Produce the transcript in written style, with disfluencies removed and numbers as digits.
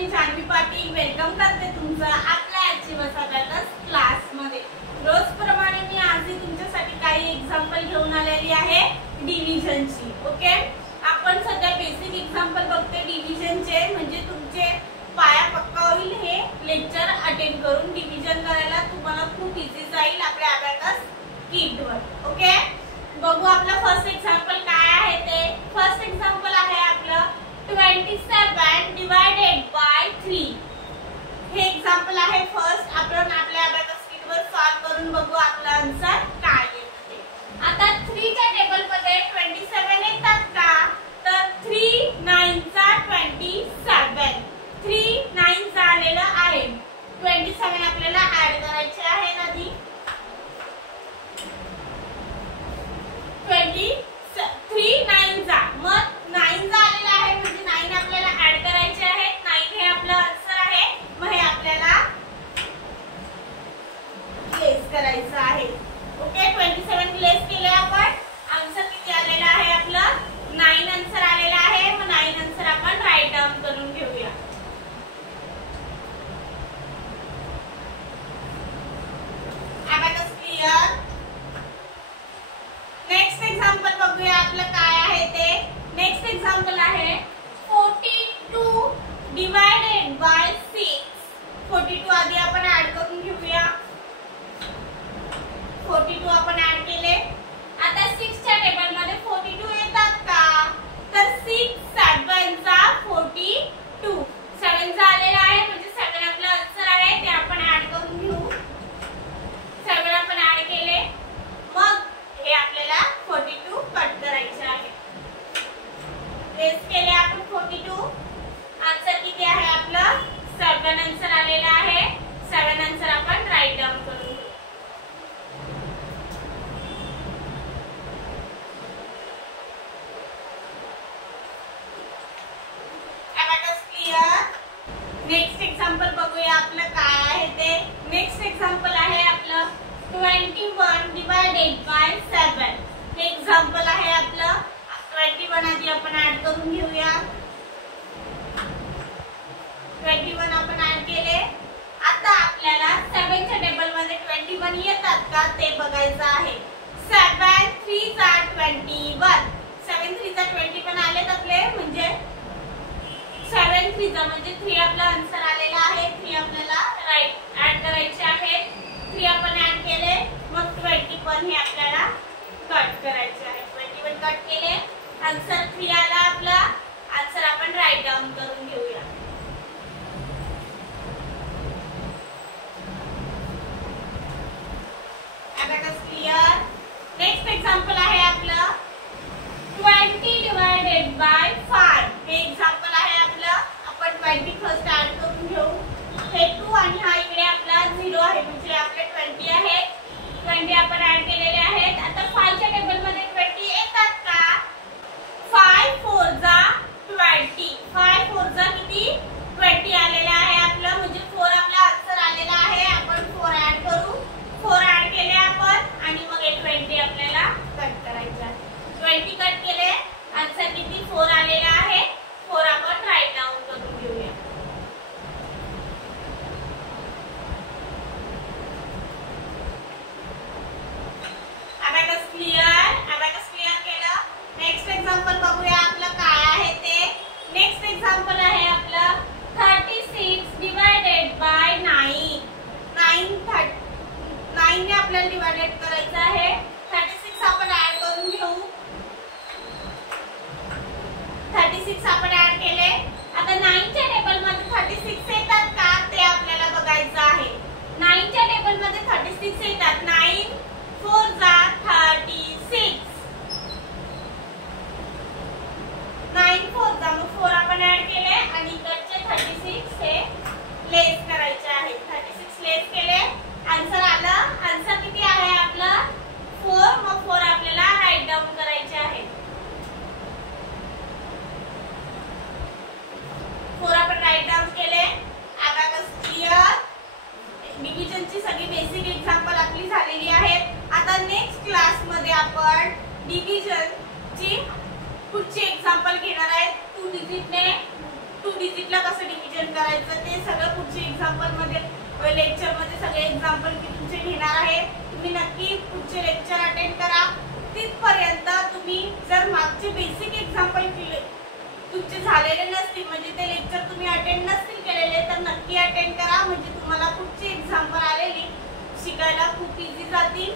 मी Janhvi Patil welcome करते तुमचं आपल्या आजच्या अभ्यास क्लास मध्ये। रोजप्रमाणे मी आजही तुमच्यासाठी काही एक्झाम्पल घेऊन आलेली आहे डिव्हिजनची। ओके, आपण सध्या बेसिक एक्झाम्पल बघते डिव्हिजनचे, म्हणजे तुमचे पाया पक्का होईल हे लेक्चर अटेंड करून। डिव्हिजन करायला तुम्हाला खूप इझी जाईल आपल्या अभ्यास किटवर। ओके, बघू आपला फर्स्ट एक्झाम्पल काय आहे ते। फर्स्ट एक्झाम्पल आहे आपलं 27 डिवाइडेड बाय 3। हे एक्झाम्पल आहे फर्स्ट। आपण आपल्या अभ्यास किटवर सॉल्व करून बघू आपला आन्सर काय येते ते। आता 3 च्या टेबल मध्ये 27 येतात का, तर 3 9 चा 27, 3 9 चा आलेला आहे। 27 आपल्याला ऍड करायचे आहे आधी। 3 9 चा, मग 9 चा आलेला आहे म्हणजे 9 आपल्याला ऍड करायचे आहेत। 9 हे आपला आन्सर आहे, मग हे आपल्याला प्लेस करायचं आहे। ओके, 27 प्लेस केले आपण। आन्सर किती आलेला आहे आपलं 9 आन्सर आलेला आहे। मग 9 आन्सर आपण राईट डाउन करून घेऊया। Abacus clear. नेक्स्ट एक्झाम्पल बघूया आपलं काय आहे ते। नेक्स्ट एक्झाम्पल आहे 42 डिवाइडेड बाय 6। 42 आधी आपण ऍड करून घेऊया। 42 आपण ऍड केले। आता 6 च्या टेबल मध्ये 42 येतात का, तर 6 7 चा 42, 7 चा आलेला आहे म्हणजे 7 आपला आन्सर आहे, ते आपण ऍड करून घेऊ। 7 आपण ऍड केले, मग हे आपल्याला 42 कट करायचे आहे। प्लेस केले आपण 42। आन्सर किती आहे आपलं 7 आन्सर आलेला आहे। 7 आन्सर आपण राईट डाउन करून घेऊ। Abacus clear. नेक्स्ट एक्झाम्पल बघूया आपलं काय आहे ते। नेक्स्ट एक्झाम्पल आहे आपलं 21 डिवाइडेड बाय 7। हे एक्झाम्पल आहे आपलं। 21 आधी आपण ऍड करून घेऊया। 21 आपण ऍड केले। आता आपल्याला 7 च्या टेबल मध्ये 21 येतात का ते बघायचं आहे। 7 3 चा 21, 7 3 चा 21 आलेत आपले, म्हणजे 7 3 चा म्हणजे 3 आपला आन्सर आलेला आहे। 3 आपल्याला राईट ऍड करायचे आहे। 3 आपण ऍड केले, मग 21 हे आपल्याला कट करायचे आहे। 21 कट केले, आन्सर 3 आला आपला। आन्सर आपण राईट डाउन करून घेऊया। Abacus clear. नेक्स्ट एक्झाम्पल आहे आपलं 20 डिवाइडेड बाय 5। हे एक्झाम्पल आहे आपलं। आपण 20 फर्स्ट ऍड करून घेऊ। हे 2 आणि हा इकडे आपला 0 आहे, म्हणजे आपले 20 आहे। 20 आपण ऍड केलेले आहेत। आता 5 च्या टेबल मध्ये 20 येतात का, 5 4 जा 20, 5 4 जा किती 20 आलेला आहे आपलं, म्हणजे 4 आपला आन्सर आलेला आहे। आपण 4 ऍड करू। 4 ऍड केले आपण आणि मग हे 20 आपल्याला कट करायचे आहे। 20 कट केले, आन्सर किती 4 आलेला आहे। 4 आपण राईट डाउन करून घेऊया। अबॅकस क्लियर केलं। नेक्स्ट एक्झाम्पल बघूया आपलं काय आहे ते। नेक्स्ट एक्झाम्पल आहे आपलं 36 डिवाइडेड बाय 9। 9 ने आपल्याला डिवाइडेड करायचं आहे। 36 आपण ऍड करून घेऊ। 36 आपण ऍड केले। आता 9 च्या टेबल मध्ये 36 येतात का ते आपल्याला बघायचं आहे। 9 च्या टेबल मध्ये 36 येतात। 9 4 जा 36, 9 4 जा, मग 4 आपण ऍड केले आणि इकडचे 36 हे प्लेस करायचे आहे। 36 प्लेस केले, आन्सर आलं। आन्सर किती आहे आपलं 4, मग 4 आपल्याला राईट डाउन करायचे आहे। 4 आपण राईट डाउन केले। Abacus clear. डिव्हिजनची सगळी बेसिक एक्झाम्पल आपली झालेली आहेत। आता नेक्स्ट क्लास मध्ये आपण डिव्हिजन ची पुढची एक्झाम्पल घेणार आहेत। 2 डिजिट ने 2 डिजिटला कसं डिव्हिजन करायचं ते सगळं पुढच्या एक्झाम्पल मध्ये लेक्चर मध्ये सगळे एक्झाम्पल मी तुमचे घेणार आहे. तुम्ही नक्की पुढचे लेक्चर अटेंड करा. तिथपर्यंत तुम्ही जर मागचे बेसिक एक्झाम्पल तुमचे झालेले नसतील म्हणजे ते लेक्चर तुम्ही अटेंड नसतील केलेले तर नक्की अटेंड करा म्हणजे तुम्हाला पुढची एक्झाम्पल आलेली शिकायला खूप इझी जातील.